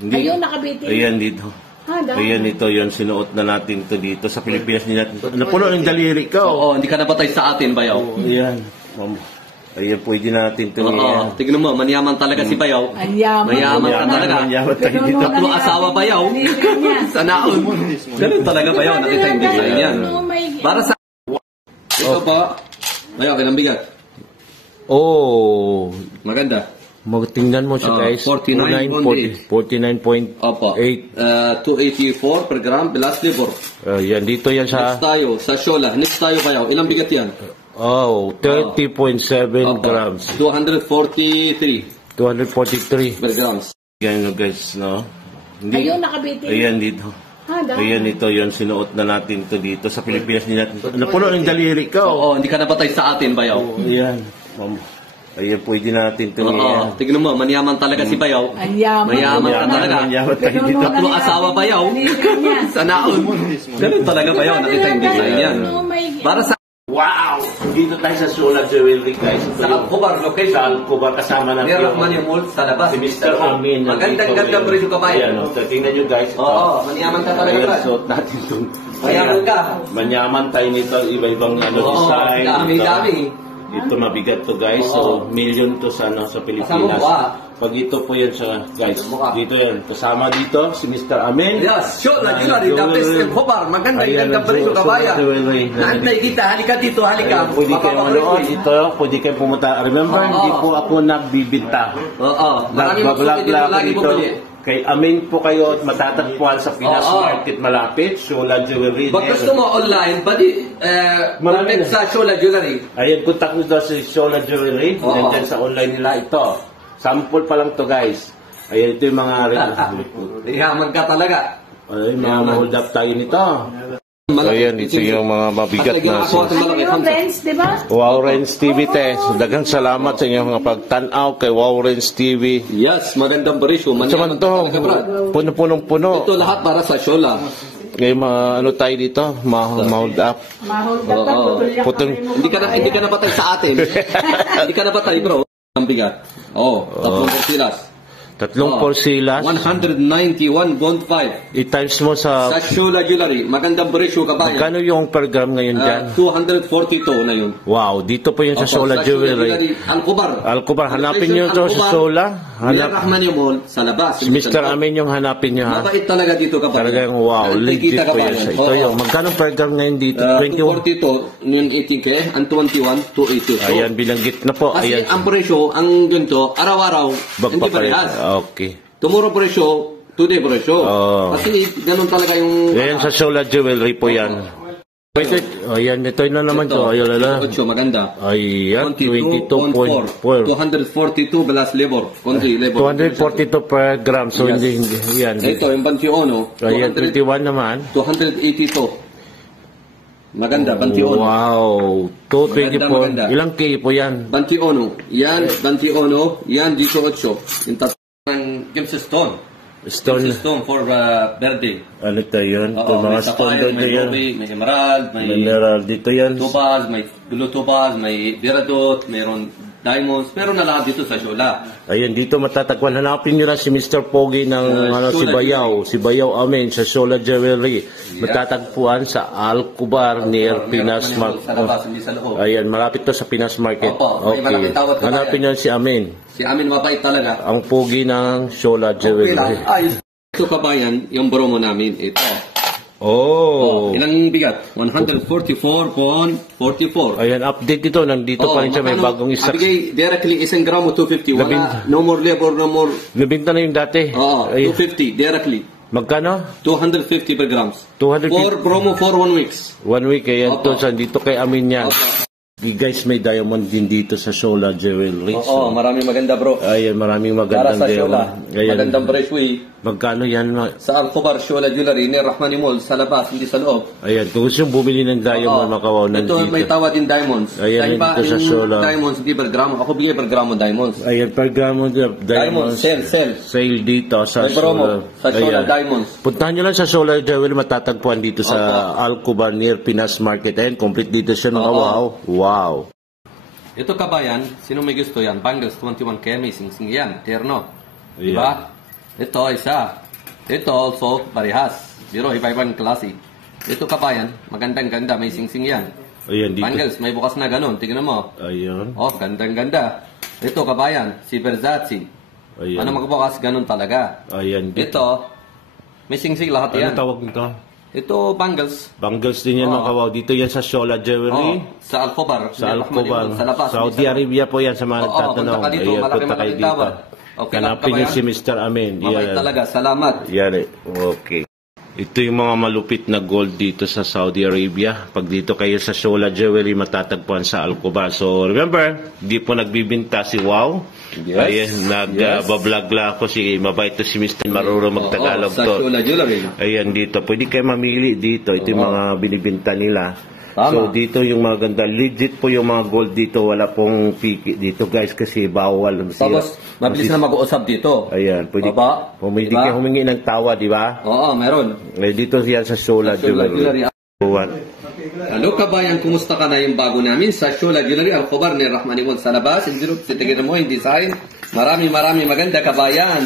Hindi. Ayun, nakabitin. Ayan dito. Ayan ito, yun, sinuot na natin ito dito. Sa Pilipinas din natin. Napuno ng daliri ka. Oo, hindi ka napatay sa atin, Bayaw. Ayan. Ayan, pwede natin ito. Oo, tignan mo, manyaman talaga si Bayaw. Mayaman ka talaga. Manyaman tayo dito. Tatlong asawa, Bayaw. Sa naon. Ganun talaga, Bayaw. Nakita yung design yan. Para sa... Ito pa. Bayaw, kinang bigat. Oh. Maganda. Magtingnan mo siya, guys. 49.8. 49.8. 284 per gram, plus labor. Yan, dito yan sa... Next tayo, sa Shola. Next tayo, Bayaw. Ilang bigat yan? Oh, 30.7 grams. 243 243 per grams. Yan, guys, no? Hindi. Ayun, nakabitin. Ayan dito. Ayan ito, yun, sinuot na natin ito dito. Sa Pilipinas din natin. Napuno ng daliri ka. Oo, hindi ka napatay sa atin, Bayaw. Ayan. Ayan, pwede natin ito. Oo, tignan mo, manyaman talaga si Bayaw. Mayaman ka talaga. Manyaman tayo dito. Tatlong asawa, Bayaw. Sa naon. Ganun talaga, Bayaw. Nakita yung design yan. Para sa... Wow! Dito tayo sa Shola Jewelry, guys. Sa Alcobar location. Sa Alcobar, kasama natin. Meron man yung mall sa labas. Si Mr. Amin. Magandang-ganda pa rin yung kabayan. Ayan, tingnan nyo, guys. Oo, manyaman ka talaga, Brad. Suot natin ito. Mayaman ka. Manyaman tayo nito. Iba-ibang design. Dami-dami. Ito mabigat to, guys. So, million to sa Pilipinas. Pag ito po yan sa, guys, dito yan. Kasama dito, si Mr. Amin. Yes, Shola Jewelry, the best in Khobar. Maganda pa rin yung kabayan. Naantay kita, halika dito, halika. Pwede kayo manood dito, pwede kayo pumunta. Remember, hindi po ako nagbibinta. Oo. Nag-vlog dito. Kay Amin po kayo at matatagpuan sa Pinas Market malapit, Shola Jewelry. Pag gusto mo online, bali, marami sa Shola Jewelry. Ayan, contact nyo daw sa Shola Jewelry. Nandiyan sa online nila ito. Sample pa lang to, guys. Ayan, ito yung mga... Iyaman ka talaga. Ay, mga hold up tayo nito. Ayan, ito yung mga mabigat na... Yung Renz, di ba? Wow Renz TV, te. So, dagang salamat sa inyong mga pagtanaw kay Wow Renz TV. Yes, magandang presyo. Saman to, puno-punong-puno. Ito lahat para sa Shola. Ngayon, ano tayo dito? Ma-hold up. Ma-hold up. Hindi ka napatay sa atin. Hindi ka napatay, bro. Ang bigat. Tatlong porsilas. Tatlong porsilas. 191.5. I-times mo sa Shola Jewelry. Magandang presyo, kabayan. Magkano yung per gram ngayon dyan? 242 na yun. Wow, dito po yung sa Shola Jewelry. Alcobar. Alcobar, hanapin nyo ito sa Shola. Rahman yung mall sa labas. Si Mr. Amin yung hanapin nyo, ha? Mabait talaga dito, kabayan. Talagang wow, legit po yan. Ito yung, magkano per gram ngayon dito? 242, yun 18K, ang 21, 282. Ayan, bilanggit na po. Kasi ang presyo, ang ganito, araw-araw, hindi parehas. Okay. Tomorrow presyo, today presyo. Kasi ganun talaga yung... Ayan sa Shola Jewelry po yan. Ayan, ito na naman to. Ayan, lala. Maganda. Ayan, 22.4. 242 plus labor. Konti labor. 242 per gram. So, hindi, yan. Ito, yung 21. Ayan, 21 naman. 282. Maganda, 21. Wow, 224. Ilang K po yan? 21. Yan, 21. Yan, 18. Yung ng gemstone. Stone for birthday. Ano ito yun? Ito mga stone doon may yan. ruby, may emerald, may mineral. Dito yan. topaz, may blue topaz, may viradot, mayroon diamonds, meron na lahat dito sa Shola. Ayan, dito matatagpuan. Hanapin nyo na si Mr. Pogi ng si Bayaw. Si Bayaw Amin sa Shola Jewelry. Matatagpuan sa Alcobar near Pinas Market. Ayan, malapit to sa Pinas Market. Okay. Hanapin nyo si Amin. Si Amin mapait talaga. Ang Pogi ng Shola Jewelry. Ito, kabayan, yung bromo namin. Ito. Ilang bigat? 144.44. Ayan, update ito. Nandito pa rin siya. May bagong isa. Abigay directly 1 gramo 250. Wala, no more labor, no more. Nabinta na yung dati. 250 directly. Magkano? 250 per grams. 250. For promo for 1 weeks. 1 week. Ayan to. Dito kay Amin yan. Guys, may diamond din dito sa Shola Jewelry. Maraming maganda, bro. Ayan, maraming magandang diamond. Magandang presyo. Magkano yan? Sa Alcobar Shola Jewelry, ni Rahmani Mall, sa labas, hindi sa loob. Ayan, kung gusto yung bumili ng diamond, makawaw nandito. Ito, may tawad din diamonds. Ayan, dito sa Shola. Diamonds, hindi per gramo. Ako bigay per gramo diamonds. Ayan, per gramo diamonds. Sale. Sale dito sa may promo, sa Shola Diamonds. Puntahan nyo lang sa Shola Jewelry, matatagpuan dito sa Alcobar near Pinas Market. Ayan, complete dito siya, makawaw. Wow. Ito, kabayan, sino may gusto yan? Bangles, 21K, amazing yan, terno. Diba? Ito, isa. Ito also, parehas. Pero iba-ibang klase. Ito kabayan, magandang-ganda. May sing-sing yan. Ayan, dito. Bangles, may bukas na ganun. Tingnan mo. Ayan. Oh, gandang-ganda. Ito kabayan, si Versace. Ayan. Ano magbukas, ganun talaga. Ayan, dito. Ito, may sing-sing lahat Ano yan. tawag nito? Ito, bangles. Bangles din yan, mga kawaw. Dito yan sa Shola Jewelry. Sa Alcobar. Sa Alcobar. Sa labas. Saudi Arabia po yan sa mga nagtatanong. punta ka dito. Ayan, Malaki punta kayo malaking dito. tawad. Okay, Hanapin niyo kabayan. si Mr. Amin. Mabait talaga. Salamat. Yan eh. Okay. Ito yung mga malupit na gold dito sa Saudi Arabia. Pag dito kayo sa Shola Jewelry, matatagpuan sa Alcobar. So, remember, di po nagbibinta si Wow. Yes. Ayan, nag-vlog lang ako. Mabait to si Mr. Maruro magtagalog Sa to. Shola Jewelry. Ayan dito. Pwede kayo mamili dito. Ito yung mga binibinta nila. Tama. So dito yung mga ganda. Legit po yung mga gold dito. Wala pong piki dito guys kasi bawal. Tapos, mabilis na mag-uusap dito. Ayan. Pwede Baba. pwede Diba? kayo humingi ng tawa, di ba? Oo, meron. Eh, dito yan sa Shola Shola Jewelry. Jewelry. Hello kabayan, kumusta ka na yung bago namin sa Shola Jewelry Alcobar ni Rahmanimon sa labas. Tignan mo yung design. Marami maganda kabayan.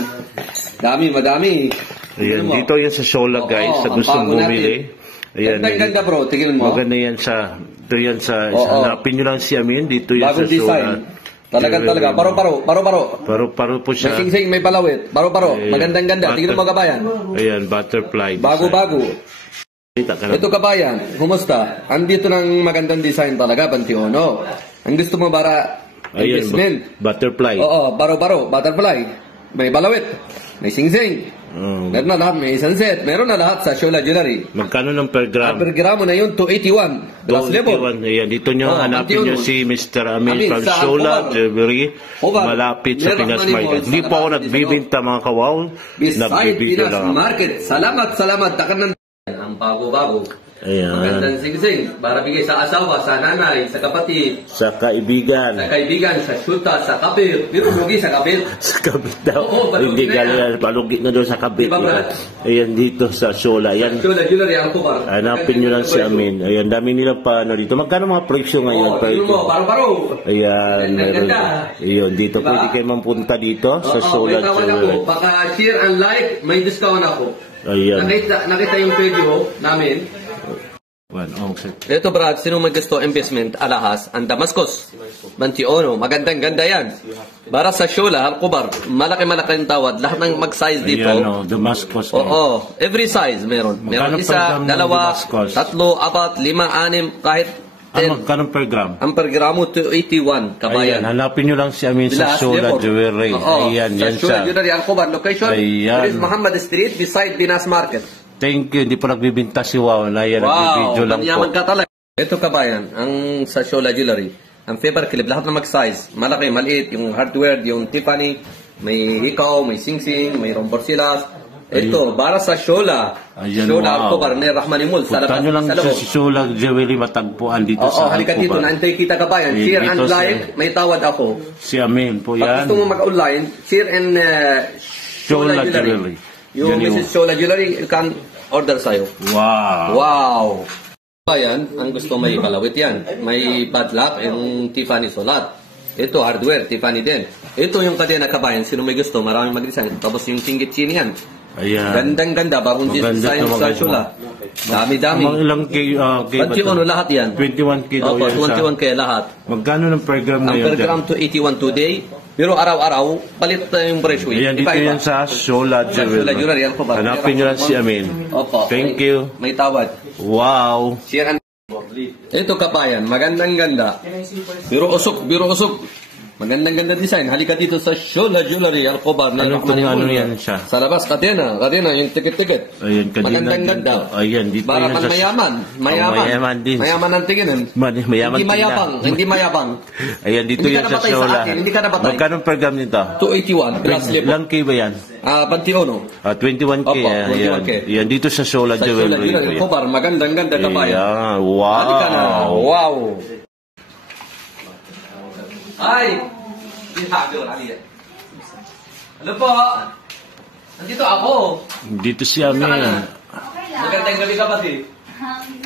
Madami. Ayan. Tignan mo. Dito yan sa Shola guys. Sa ang gustong bago bumili. natin. Ayan. Ganda bro, tignan mo. Maganda yan sa... Ito yan sa... Oo. Hanapin nyo lang si Amin. Dito yan Bagong sa Shola. design. Talaga. Paro-paro. Paro po siya. May sing-sing, may palawit. Paro-paro. Ayan. Magandang-ganda. Tignan mo kabayan. Ayan, butterfly. Bago-bago. Kita ka na. Ito kabayan, kumusta? Andito ng magandang design talaga, Bantiono. Ang gusto mo para Ayan, investment. butterfly. Oo, baro-baro, butterfly. May balawit, may sing-sing. Meron na lahat, may sunset. Meron na lahat sa Shola Jewelry. Magkano ng per gram? Per gramo na yun, 281. Glass level. Ayan, dito nyo hanapin nyo si Mr. Amin from sa Shola Alcobar. Jewelry. Alcobar. Malapit sa Meron Pinas na Market. rin Hindi mo, po ako sa nagbibinta mga kawaw. Beside Nagbibigay Pinas lang ako. Market. Salamat. Takan ng ang bago-bago. Ayan. Magandang sing-sing. Para bigay sa asawa, sa nanay, sa kapatid, Sa kaibigan. sa kaibigan, sa syuta, sa kapit. Pero lugi sa kapit. Sa kabit daw. Oo, palugi Hindi na yan. galing. Palugit na doon sa kabit. Diba ba? Ayan, dito sa Shola. Ayan. Shola Jewelry Alcobar. Hanapin nyo lang si Amin. Ayan, dami nila pa dito. Magkano mga presyo ngayon? Oo, tignan mo, baro-baro. Ayan, meron. Ganda. Ayun, dito Diba? pwede kayo mampunta dito sa Oo, Shola may tawad ako. Jewelry. Baka share and like, may discount ako. Ayan. Nakita yung video namin. Ito Brad, sino may gusto investment, alahas, ang Damascus, Bantiono, magandang-ganda yan. Para sa Shola, Alcobar, malaki-malaki ang tawad, lahat ng mag-size dito. Ayan, Damascus. Oo, every size meron. Meron Magkano per isa, gram ng dalawa, Damascus? 3, 4, 5, 6, kahit 10. Magkano per gram? Ang per gramo, 281, kabayan. Ayan, hanapin nyo lang si Amin sa Bilas, Shola Depor. Jewelry. Oo, Ayan, sa yan Shola siya. Jewelry Alcobar, location, Ayan. there is Muhammad Street, beside Pinas Market. Thank you. Hindi po nagbibinta si Wow. Ayan, nagbibideo lang po. manyaman ka talaga. Ito kabayan, ang sa Shola Jewelry, ang paper clip, lahat na mag-size, malaki, maliit, yung hardware, yung Tiffany, may ikaw, may sing-sing, may romborsilas. Ito, para sa Shola. Ayan, Shola wow. Alcobar, ni Rahmanimul, sa Punta labas, nyo lang sa sa loob. Shola Jewelry matagpuan dito Oo, sa halika dito, Alcobar. naantay kita kabayan. Eh, Share dito and si- like, may tawad ako. Si Amin po Pag yan. gusto mo mag-online, share and Shola Jewelry. Yung Yan yung- Mrs. Shola Jewelry, you can order sa'yo. Wow. Wow! Ayan, ang gusto may palawit yan. May padlock, yung Tiffany Solat. Ito, hardware, Tiffany din. Ito yung kadena kabayan, sino may gusto, maraming mag-design. Tapos yung singgit chini yan. Ayan. Gandang-ganda, bagong Maganda design to, sa maganda. Shola. Dami-dami. Mga ilang kay... Pati ano, lahat yan. 21K daw Opo, yan 21K lahat. Magkano ng per gram Ang ngayon per gram to 81 today. Pero araw-araw, palit na yung presyo. Ayan, dito Iba-iba. yan sa Shola Sa Shola Jewelry, Jewelry. Alcobar. Hanapin nyo lang si Amin. Opo. Thank you. May tawad. Wow. Share and... Ito kabayan, magandang-ganda. Biro usok. Magandang-ganda design. Halika dito sa Shola Jewelry, Alcobar. Ano kung ano yan siya? Sa labas, kadena, yung tikit-tikit. Ayan, kadena Magandang-ganda. dito. Ayan, dito Para yan pang sa- mayaman. Mayaman din. Mayaman ang tinginin. Mayaman Hindi mayabang. Hindi mayabang. Ayan, dito Hindi yan ka sa nabatay sa Shola. akin, hindi ka nabatay. Magkano per gram nito? 281 plus level. Ilang K ba yan? Bantiono. 21K. Opo, Ayan. 21K. Yan, dito sa Shola Sa Shola Jewelry. Jewelry, Alcobar. Magandang-ganda kabayan. Ayan, wow. Halika na. Wow. Hi. Ano po? Nandito ako. Dito si Amin. Magandang gabi ka pati.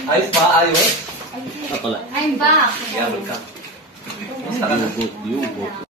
Ayos ba? Ayos? I'm back. Yeah, welcome. Basta ka na.